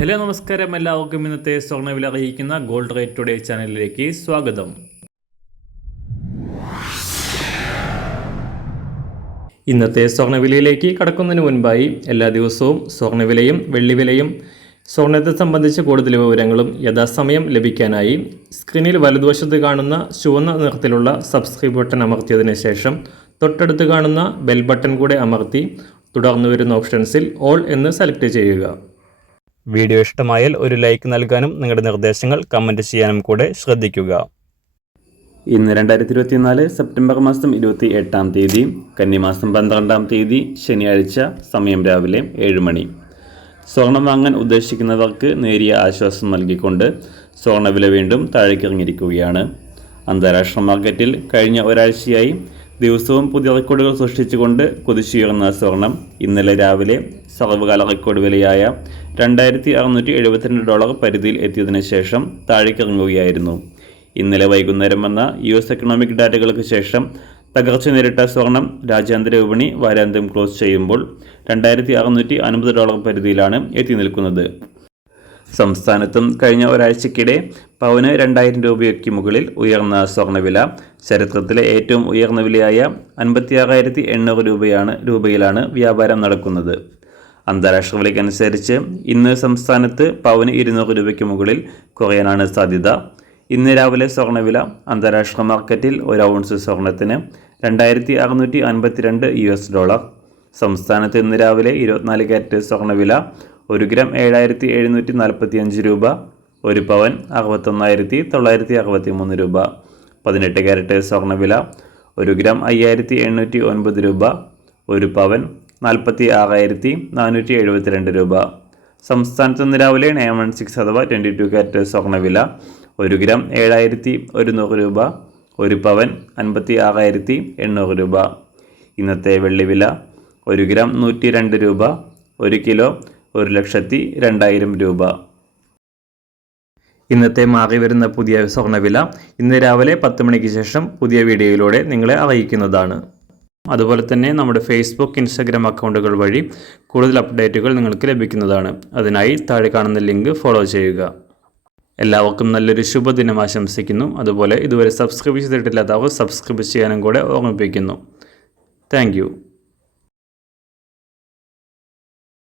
Hello നമസ്കാരം, എല്ലാവർക്കും ഇന്നത്തെ സ്വർണ്ണവില അറിയിക്കുന്ന ഗോൾഡ് റേറ്റ് ടുഡേ ചാനലിലേക്ക് സ്വാഗതം. ഇന്നത്തെ സ്വർണ്ണവിലയിലേക്ക് കടക്കുന്നതിന് മുൻപായി എല്ലാ ദിവസവും സ്വർണ്ണവിലയും വെള്ളിവിലയും സ്വർണ്ണത്തെ സംബന്ധിച്ച് കൂടുതൽ വിവരങ്ങളും യഥാസമയം ലഭിക്കാനായി സ്ക്രീനിൽ വലതുവശത്ത് കാണുന്ന ചുവന്ന നിറത്തിലുള്ള സബ്സ്ക്രൈബ് ബട്ടൺ അമർത്തിയതിനു ശേഷം തൊട്ടടുത്ത് കാണുന്ന ബെൽ ബട്ടൺ കൂടെ അമർത്തി തുടർന്ന് വരുന്ന ഓപ്ഷൻസിൽ ഓൾ എന്ന് സെലക്ട് ചെയ്യുക. വീഡിയോ ഇഷ്ടമായാൽ ഒരു ലൈക്ക് നൽകാനും നിങ്ങളുടെ നിർദ്ദേശങ്ങൾ കമൻറ്റ് ചെയ്യാനും കൂടെ ശ്രദ്ധിക്കുക. ഇന്ന് 2024 സെപ്റ്റംബർ മാസം 28-ാം തീയതി, കന്നിമാസം 12-ാം തീയതി ശനിയാഴ്ച, സമയം രാവിലെ 7 മണി. സ്വർണം വാങ്ങാൻ ഉദ്ദേശിക്കുന്നവർക്ക് നേരിയ ആശ്വാസം നൽകിക്കൊണ്ട് സ്വർണ്ണവില വീണ്ടും താഴേക്കിറങ്ങിയിരിക്കുകയാണ്. അന്താരാഷ്ട്ര മാർക്കറ്റിൽ കഴിഞ്ഞ ഒരാഴ്ചയായി ദിവസവും പുതിയ റെക്കോർഡുകൾ സൃഷ്ടിച്ചുകൊണ്ട് കുതിച്ചുയർന്ന സ്വർണം ഇന്നലെ രാവിലെ സർവ്വകാല റെക്കോർഡ് വിലയായ $2,672 പരിധിയിൽ എത്തിയതിനു ശേഷം താഴേക്കിറങ്ങുകയായിരുന്നു. ഇന്നലെ വൈകുന്നേരം വന്ന US എക്കണോമിക് ഡാറ്റകൾക്ക് ശേഷം തകർച്ച നേരിട്ട സ്വർണം രാജ്യാന്തര വിപണി വാരാന്ത്യം ക്ലോസ് ചെയ്യുമ്പോൾ $2,650 പരിധിയിലാണ് എത്തി നിൽക്കുന്നത്. സംസ്ഥാനത്തും കഴിഞ്ഞ ഒരാഴ്ചക്കിടെ പവന് 2,000 രൂപയ്ക്ക് മുകളിൽ ഉയർന്ന സ്വർണ്ണവില ചരിത്രത്തിലെ ഏറ്റവും ഉയർന്ന വിലയായ 56,800 രൂപയിലാണ് വ്യാപാരം നടക്കുന്നത്. അന്താരാഷ്ട്ര വിലയ്ക്കനുസരിച്ച് ഇന്ന് സംസ്ഥാനത്ത് പവന് 200 രൂപയ്ക്ക് മുകളിൽ കുറയാനാണ് സാധ്യത. ഇന്ന് രാവിലെ സ്വർണ്ണവില അന്താരാഷ്ട്ര മാർക്കറ്റിൽ ഒരു ഔൺസ് സ്വർണത്തിന് $2,652. സംസ്ഥാനത്ത് ഇന്ന് രാവിലെ 24 കാരറ്റ് സ്വർണ്ണവില 1 ഗ്രാം 7,745 രൂപ, 1 പവൻ 61,963 രൂപ. 18 കാരറ്റ് സ്വർണ്ണവില 1 ഗ്രാം 5,809 രൂപ, 1 പവൻ 46,472 രൂപ. സംസ്ഥാനത്ത് ഇന്ന് രാവിലെ 916 അഥവാ 22 കാരറ്റ് സ്വർണ്ണവില 1 ഗ്രാം 7,100 രൂപ, 1 പവൻ 56,800 രൂപ. ഇന്നത്തെ വെള്ളിവില 1 ഗ്രാം 102 രൂപ, 1 കിലോ 1,02,000 രൂപ. ഇന്നത്തെ മാറി വരുന്ന പുതിയ സ്വർണ്ണവില ഇന്ന് രാവിലെ 10 മണിക്ക് ശേഷം പുതിയ വീഡിയോയിലൂടെ നിങ്ങളെ അറിയിക്കുന്നതാണ്. അതുപോലെ തന്നെ നമ്മുടെ ഫേസ്ബുക്ക്, ഇൻസ്റ്റാഗ്രാം അക്കൗണ്ടുകൾ വഴി കൂടുതൽ അപ്ഡേറ്റുകൾ നിങ്ങൾക്ക് ലഭിക്കുന്നതാണ്. അതിനായി താഴെ കാണുന്ന ലിങ്ക് ഫോളോ ചെയ്യുക. എല്ലാവർക്കും നല്ലൊരു ശുഭദിനം ആശംസിക്കുന്നു. അതുപോലെ ഇതുവരെ സബ്സ്ക്രൈബ് ചെയ്തിട്ടില്ലാത്തവർ സബ്സ്ക്രൈബ് ചെയ്യാനും കൂടെ ഓർമ്മിപ്പിക്കുന്നു. താങ്ക്